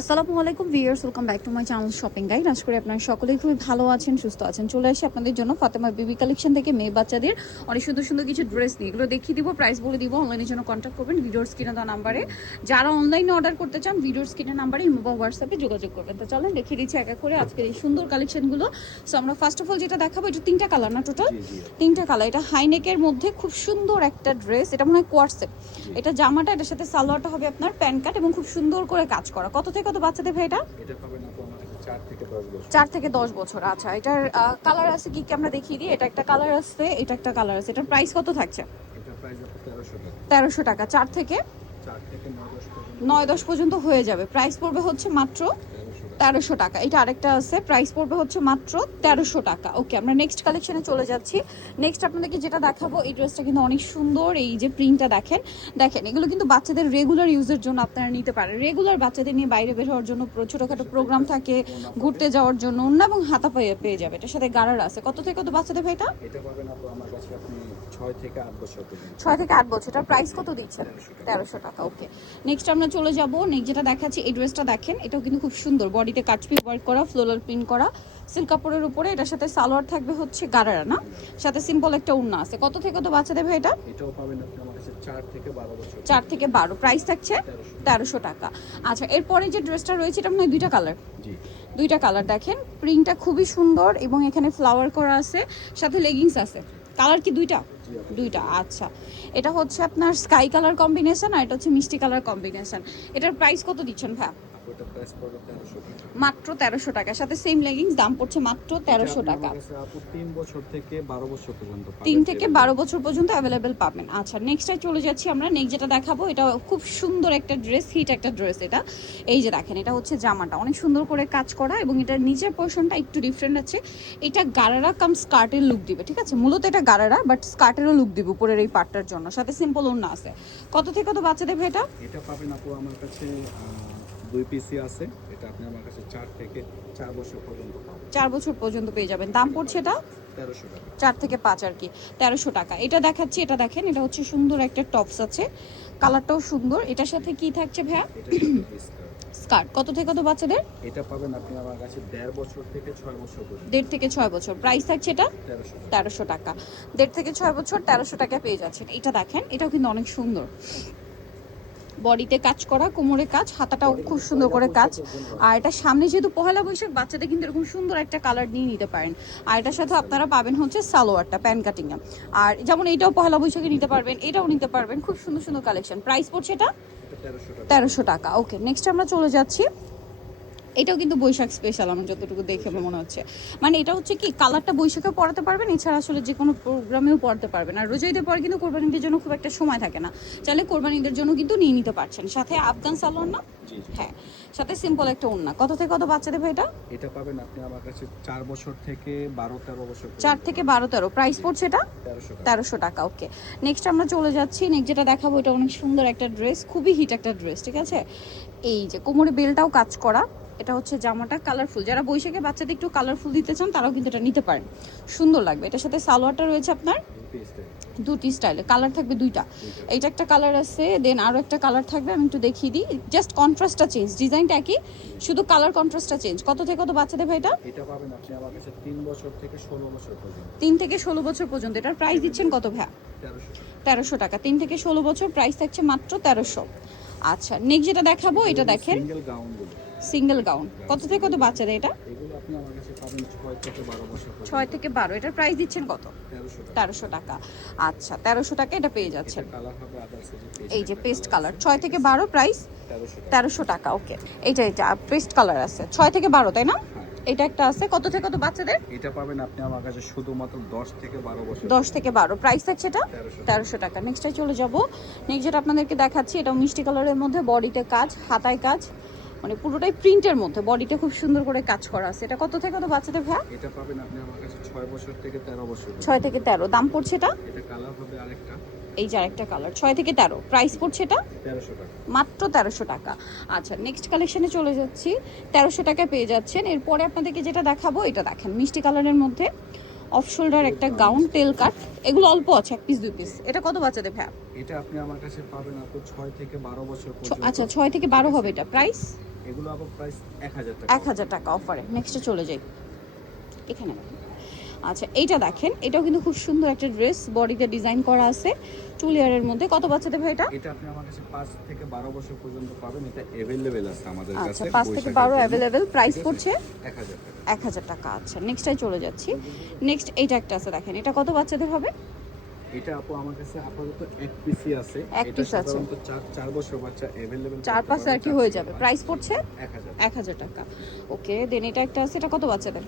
আসসালামু আলাইকুম viewers, welcome back to my channel shopping guide. আশা করি আপনারা সকলেই খুবই ভালো আছেন, সুস্থ আছেন। চলে আসি আপনাদের জন্য ফাতেমা বেবি কালেকশন থেকে মেয়ে বাচ্চাদের অনেক সুন্দর সুন্দর কিছু ড্রেস নিয়ে এগুলো দেখিয়ে দিব, প্রাইস বলে দিব। অনলাইনের জন্য কন্ট্যাক্ট করবেন ভিডিওর স্ক্রিনে দেওয়া নাম্বারে। যারা অনলাইনে অর্ডার করতে চান ভিডিওর স্ক্রিনের নাম্বারে ইমো বা হোয়াটসঅ্যাপে যোগাযোগ করবেন। তো চলেন দেখিয়ে দিচ্ছি এক এক করে আজকের এই সুন্দর কালেকশনগুলো। সো আমরা ফার্স্ট অফ অল যেটা দেখাবো, এটা তিনটা কালার না, টোটাল তিনটা কালার। এটা হাইনেকের মধ্যে খুব সুন্দর একটা ড্রেস, এটা মনে হয় কোয়ার্সেট। এটা জামাটা, এটার সাথে সালোয়ারটা হবে আপনার প্যান্ট কাট এবং খুব সুন্দর করে কাজ করা। কত থেকে কত বাচ্চাদের ভাই এটা? 4 থেকে 10 বছর। আচ্ছা, এটার কালার আছে কি কি আমরা দেখিয়ে দিই। এটা একটা কালার আছে, এটা একটা কালার আছে। এটার প্রাইস কত থাকছে? এটা প্রাইস 1300 টাকা। 4 থেকে 9-10 পর্যন্ত হয়ে যাবে। প্রাইস পড়বে হচ্ছে মাত্র 1300 টাকা। এটা আরেকটা আছে, প্রাইস পড়বে হচ্ছে মাত্র 1300 টাকা। ওকে, আমরা নেক্সট কালেকশনে চলে যাচ্ছি। নেক্সট আপনাদেরকে যেটা দেখাবো, এই ড্রেসটা কিন্তু অনেক সুন্দর। এই যে প্রিন্টটা দেখেন, এগুলো কিন্তু বাচ্চাদের রেগুলার ইউজের জন্য আপনারা নিতে পারেন। রেগুলার বাচ্চাদের নিয়ে বাইরে বের হওয়ার জন্য, ছোটোখাটো প্রোগ্রাম থাকে, ঘুরতে যাওয়ার জন্য ওড়না এবং হাতা পায়ে পেয়ে যাবে। এটার সাথে গারার আছে। কত থেকে কত বাচ্চাদের ভাই এটা? এটা পাবেন আপু আমার কাছে আপনি 6 থেকে 8 বছর পর্যন্ত। 6 থেকে 8 বছর। এটার প্রাইস কত দিচ্ছেন? 1300 টাকা। ওকে, নেক্সট আমরা চলে যাব। নেক্সট যেটা দেখাচ্ছি, এই ড্রেসটা দেখেন, এটাও কিন্তু খুব সুন্দর। বডিতে কাটপি ওয়ার্ক করা, ফ্লোরাল প্রিন্ট করা, সিল্ক কাপড়ের উপরে। এটার সাথে সালোয়ার থাকবে হচ্ছে গারারা না, সাথে সিম্পল একটা ওড়না আছে। কত থেকে কত বাচ্চা দেবে এটা? এটাও পাবেন আপনি আমার কাছে 4 থেকে 12 বছর। 4 থেকে 12, প্রাইস থাকছে 1300 টাকা। আচ্ছা, এরপরে যে ড্রেসটা রয়েছে, এটা মনে হয় দুইটা কালার। জি, দুইটা কালার দেখেন, প্রিন্টটা খুবই সুন্দর এবং এখানে ফ্লাওয়ার করা আছে, সাথে লেগিংস আছে। কালার কি দুইটা? দুইটা। আচ্ছা, এটা হচ্ছে আপনার স্কাই কালার কম্বিনেশন আর এটা হচ্ছে মিষ্টি কালার কম্বিনেশন। এটার প্রাইস কত দিচ্ছেন ভাই? এটা প্রাইস পড়বে 1300 টাকা। মাত্র 1300 টাকা। সাথে সেম লেগিংস, দাম পড়ছে মাত্র 1300 টাকা। আমার কাছে আপু 3 বছর থেকে 12 বছর পর্যন্ত পাবেন। 3 থেকে 12 বছর পর্যন্ত অ্যাভেলেবেল পাবেন। আচ্ছা, নেক্সটে চলে যাচ্ছি আমরা। নেক্সট যেটা দেখাবো, এটা খুব সুন্দর একটা ড্রেস, হিট একটা ড্রেস। এটা এই যে দেখেন, এটা হচ্ছে জামাটা অনেক সুন্দর করে কাজ করা এবং এটার নিচের পোর্শনটা একটু ডিফারেন্ট আছে। এটা গারারা কাম স্কার্টের লুক দিবে, ঠিক আছে? মূলত এটা গারারা, বাট স্কার্টেরও লুক দিবে উপরের এই পার্টটার জন্য। সাথে সিম্পল ওড়না আছে। কত থেকে কত বাচ্চাদের ভাই এটা? এটা পাবেন আপু আমার কাছে 2 পিসি আছে। এটা আপনি আমার কাছে 4 থেকে 4 বছর পর্যন্ত পাবেন। 4 বছর পর্যন্ত পেয়ে যাবেন। দাম পড়ছে এটা 1300 টাকা। 4 থেকে 5 আর কি, 1300 টাকা। এটা দেখাচ্ছি, এটা দেখেন, এটা হচ্ছে সুন্দর একটা টপস আছে, কালারটাও সুন্দর। এটার সাথে কি থাকছে ভাইয়া? স্কার্ট। কত থেকে কত বাচ্চাদের? এটা পাবেন আপনি আমার কাছে 1.5 বছর থেকে 6 বছর পর্যন্ত। 1.5 থেকে 6 বছর। প্রাইস থাকছে এটা 1300 টাকা। 1.5 থেকে 6 বছর 1300 টাকা পেয়ে যাচ্ছেন। এটা দেখেন, এটাও কিন্তু অনেক সুন্দর। বডিতে কাজ করা, কোমরে কাজ, হাতাটাও খুব সুন্দর করে কাজ। আর এটা সামনে যেহেতু পহেলা বৈশাখ, বাচ্চাদের কিন্তু এরকম সুন্দর একটা কালার নিয়ে নিতে পারেন। আর এটার সাথে আপনারা পাবেন হচ্ছে সালোয়ারটা প্যান কাটিং এ। আর যেমন এইটাও পহেলা বৈশাখে নিতে পারবেন, এটাও নিতে পারবেন। খুব সুন্দর সুন্দর কালেকশন। প্রাইস পড়ছে এটা 1300 টাকা। ওকে, নেক্সট আমরা চলে যাচ্ছি। এটাও কিন্তু বৈশাখ স্পেশাল আমার যতটুকু দেখে মনে হচ্ছে। মানে এটা হচ্ছে কি, কালারটা বৈশাখেও পরাতে পারবেন, এছাড়া আসলে যে কোনো প্রোগ্রামেও পরাতে পারবেন। আর রোজা ঈদের পরে কিন্তু কোরবানিদের জন্য খুব একটা সময় থাকে না, চাইলে কোরবানিদের জন্য কিন্তু নিয়ে নিতে পারছেন। সাথে আফগান সালোয়ার না, হ্যাঁ, সাথে সিম্পল একটা ওড়না। কত থেকে কত বাচ্চাদের ভাই এটা? এটা পাবেন আপনি আমার কাছে 4 বছর থেকে 12-13 বছর। 4 থেকে 12-13। প্রাইস পড়ছে এটা 1300 টাকা। ওকে, নেক্সট আমরা চলে যাচ্ছি। নেক্সট যেটা দেখাবো, এটা অনেক সুন্দর একটা ড্রেস, খুবই হিট একটা ড্রেস, ঠিক আছে? এই যে কোমরে বেলটাও কাজ করা। এটা হচ্ছে জামাটা কালারফুল। যারা বৈশাখে বাচ্চাদের একটু কালারফুল দিতে চান তারাও কিন্তু এটা নিতে পারেন, সুন্দর লাগবে। এটার সাথে সালোয়ারটা রয়েছে আপনার দুটি স্টাইলে, কালার থাকবে দুইটা। এইটা একটা কালার আছে, দেন আরও একটা কালার থাকবে, আমি একটু দেখিয়ে দিই। জাস্ট কন্ট্রাস্টটা চেঞ্জ, ডিজাইনটা একই, শুধু কালার কন্ট্রাস্টটা চেঞ্জ। কত থেকে কত বাচ্চাদের ভাই এটা? এটা পাবেন আপনি আমার কাছে 3 বছর থেকে 16 বছর পর্যন্ত। 3 থেকে 16 বছর পর্যন্ত। এটার প্রাইস দিচ্ছেন কত ভাই? 1300 টাকা। 3 থেকে 16 বছর, প্রাইস থাকছে মাত্র 1300। আচ্ছা, নেক্সট যেটা দেখাবো, এটা দেখেন, সিঙ্গেল গাউনগুলো। Single gown. কত থেকে কত বাচ্চাদের এটা? এগুলো আপনি আমার কাছে পাবেন 6 থেকে 12 বছর পর্যন্ত। 6 থেকে 12। এটার প্রাইস দিচ্ছেন কত? 1300 টাকা। আচ্ছা, 1300 টাকা এটা পেয়ে যাচ্ছেন। কালার হবে আদার্স, এই যে পেস্ট কালার, 6 থেকে 12, প্রাইস 1300 টাকা। ওকে, এটা পেস্ট কালার আছে 6 থেকে 12, তাই না? এটা একটা আছে। কত থেকে কত বাচ্চাদের? এটা পাবেন আপনি আমার কাছে শুধুমাত্র 10 থেকে 12 বছর। 10 থেকে 12, প্রাইস থাকছে এটা 1300 টাকা। নেক্সটে চলে যাব। নেক্সট যেটা আপনাদেরকে দেখাচ্ছি, এটা মিষ্টি কালারের মধ্যে, বডিতে কাজ, হাতায় কাজ, মানে পুরোটাই প্রিন্টের মধ্যে, বডিতে খুব সুন্দর করে কাজ করা আছে। এটা কত থেকে কত বাচ্চাদের ভাই? এটা পাবেন আপনি আমার কাছে 6 বছর থেকে 13 বছর। 6 থেকে 13। দাম পড়ছে এটা? এটা কালার হবে আরেকটা, এই যে আরেকটা কালার। 6 থেকে 13, প্রাইস পড়ছে এটা 1300 টাকা, মাত্র 1300 টাকা। আচ্ছা, নেক্সট কালেকশনে চলে যাচ্ছি। 1300 টাকায় পেয়ে যাচ্ছেন। এরপরে আপনাদেরকে যেটা দেখাবো, এটা দেখেন, মিষ্টি কালারের মধ্যে অফ শোল্ডার একটা গাউন, টেল কাট। এগুলো অল্প আছে, 1 পিস 2 পিস। এটা কত বাচ্চাদের ভাই? এটা আপনি আমার কাছে পাবেন আপু 6 থেকে 12 বছর পর্যন্ত। আচ্ছা, 6 থেকে 12 হবে এটা। প্রাইস এগুলো আবার প্রাইস 1000 টাকা। 1000 টাকা অফারে। নেক্সটে চলে যাই, এখানে দেখেন। আচ্ছা এইটা দেখেন, এটাও কিন্তু খুব সুন্দর একটা ড্রেস, বডিতে ডিজাইন করা আছে চুলিয়ারের মধ্যে। কত বাচ্চাদের ভাই এটা? এটা আপনি আমার কাছে 5 থেকে 12 বছর পর্যন্ত পাবেন। এটা अवेलेबल আছে আমাদের কাছে। আচ্ছা 5 থেকে 12 অ্যাভেলেবেল। প্রাইস পড়ছে 1000 টাকা। 1000 টাকা। আচ্ছা নেক্সটটাই চলে যাচ্ছি। নেক্সট এইটা একটা আছে দেখেন, এটা কত বাচ্চাদের হবে? এটা আপু আমার কাছে আপাতত এক পিসি আছে। এক এটা পিস আছে। সাধারণত 4 বছর বাচ্চা अवेलेबल 4-5 আর কি হয়ে যাবে। প্রাইস পড়ছে 1000। 1000 টাকা। ওকে দেন এটা একটা আছে, এটা কত বাচ্চাদের?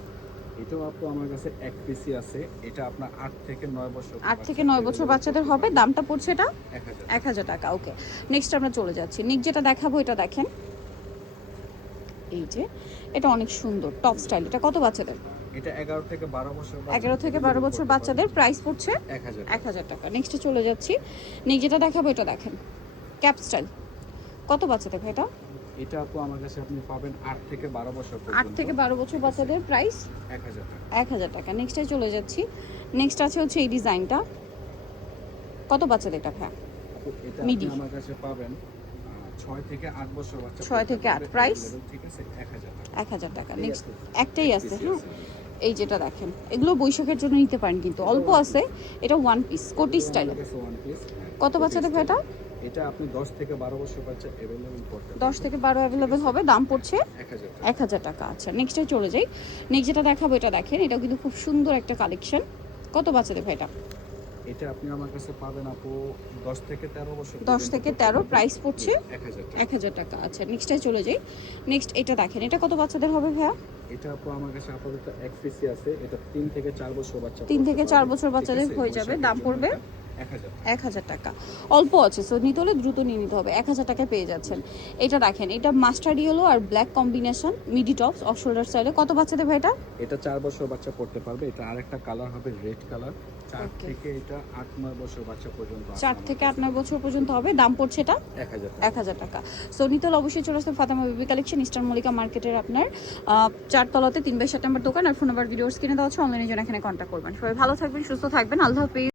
এটাও আপু আমার কাছে এক পিসি আছে। এটা আপনার 8 থেকে 9 বছর 8 থেকে 9 বছর বাচ্চাদের হবে। দামটা পড়ছে এটা 1000। 1000 টাকা। ওকে নেক্সট আমরা চলে যাচ্ছি। নেক্সট যেটা দেখাবো এটা দেখেন, এই যে এটা অনেক সুন্দর টপ স্টাইল। এটা কত বাচ্চাদের? এটা 11 থেকে 12 বছর 11 থেকে 12 বছর বাচ্চাদের। প্রাইস পড়ছে 1000। 1000 টাকা। নেক্সটে চলে যাচ্ছি। নেক্সট যেটা দেখাবো এটা দেখেন, ক্যাপ স্টাইল। কত বাচ্চাদের ভাই এটা? এটা আপু আমার কাছে আপনি পাবেন 8 থেকে 12 বছর 8 পর্যন্ত। থেকে 12 বছর বাচ্চাদের। প্রাইস 1000 টাকা। 1000 টাকা। নেক্সটে চলে যাচ্ছি। নেক্সট আছে হচ্ছে এই ডিজাইনটা, কত বাচ্চাদের এটা ভাই? আপু এটা মিডি। আপনি আমার কাছে পাবেন 6 থেকে 8 বছর বাচ্চা। 6 থেকে 8 প্রাইস ঠিক আছে 1000 টাকা। 1000 টাকা। এই নেক্সট আছে। একটাই এক আছে, পিসি হ্যাঁ আছে। এই যেটা দেখেন, এগুলো বৈশাখের জন্য নিতে পারেন কিন্তু অল্প আছে। এটা ওয়ান পিস কোটি স্টাইল। আমার কাছে one piece, কত বাচ্চাদের ভাই এটা? এটা আপনি 10 থেকে 12 বছর বাচ্চা अवेलेबल করতে 10 থেকে 12 অ্যাভেলেবেল হবে। দাম পড়ছে 1000 টাকা। 1000 টাকা। আচ্ছা নেক্সটে চলে যাই। নেক্সট যেটা দেখাবো এটা দেখেন, এটাও কিন্তু খুব সুন্দর একটা কালেকশন। কত বাচ্চাদের ভাই এটা? এটা আপনি আমার কাছে পাবেন আপু 10 থেকে 13 বছর 10 থেকে 13। প্রাইস পড়ছে 1000 টাকা। 1000 টাকা। আচ্ছা নেক্সটে চলে যাই। নেক্সট এটা দেখেন, এটা কত বাচ্চাদের হবে ভাইয়া? এটা আপু আমার কাছে আপাতত এক পিসি আছে। এটা 3 থেকে 4 বছর বাচ্চা 3 থেকে 4 পড়তে বছর পারবে, বাচ্চাদের ঠিক আছে? হয়ে যাবে। বৈশাখের দাম জন্য পড়বে এটা 1000 টাকা। 1000 টাকা। অল্প আছে, সো নিতে হলে দ্রুত নিয়ে নিতে হবে। 1000 টাকায় পেয়ে যাচ্ছেন। এটা দেখেন, এটা মাস্টার্ড ইয়েলো আর black combination, midi tops off shoulder স্টাইলে। কত বাচ্চাদের ভাই এটা? এটা 4 বছর বাচ্চা পড়তে পারবে। এটা আরেকটা কালার হবে রেড কালার। 4 Okay. থেকে এটা 8-9 বছর বাচ্চা পর্যন্ত আছে 4 আমার থেকে কাছে। 8-9 বছর পর্যন্ত হবে। দাম পড়ছে এটা 1000 টাকা। 1000 টাকা। সো নিতে হলে অবশ্যই চলে আসতে Fatema baby collection, eastern Mallika মার্কেটের আপনার 4 তলাতে 3/7 নম্বর দোকান। আর ফোন নাম্বার ভিডিওস কিনে দেওয়া হচ্ছে, অনলাইনের জন্য এখানে কন্ট্যাক্ট করবেন। সবাই ভালো থাকবেন, সুস্থ থাকবেন। আল্লাহ হাফেজ।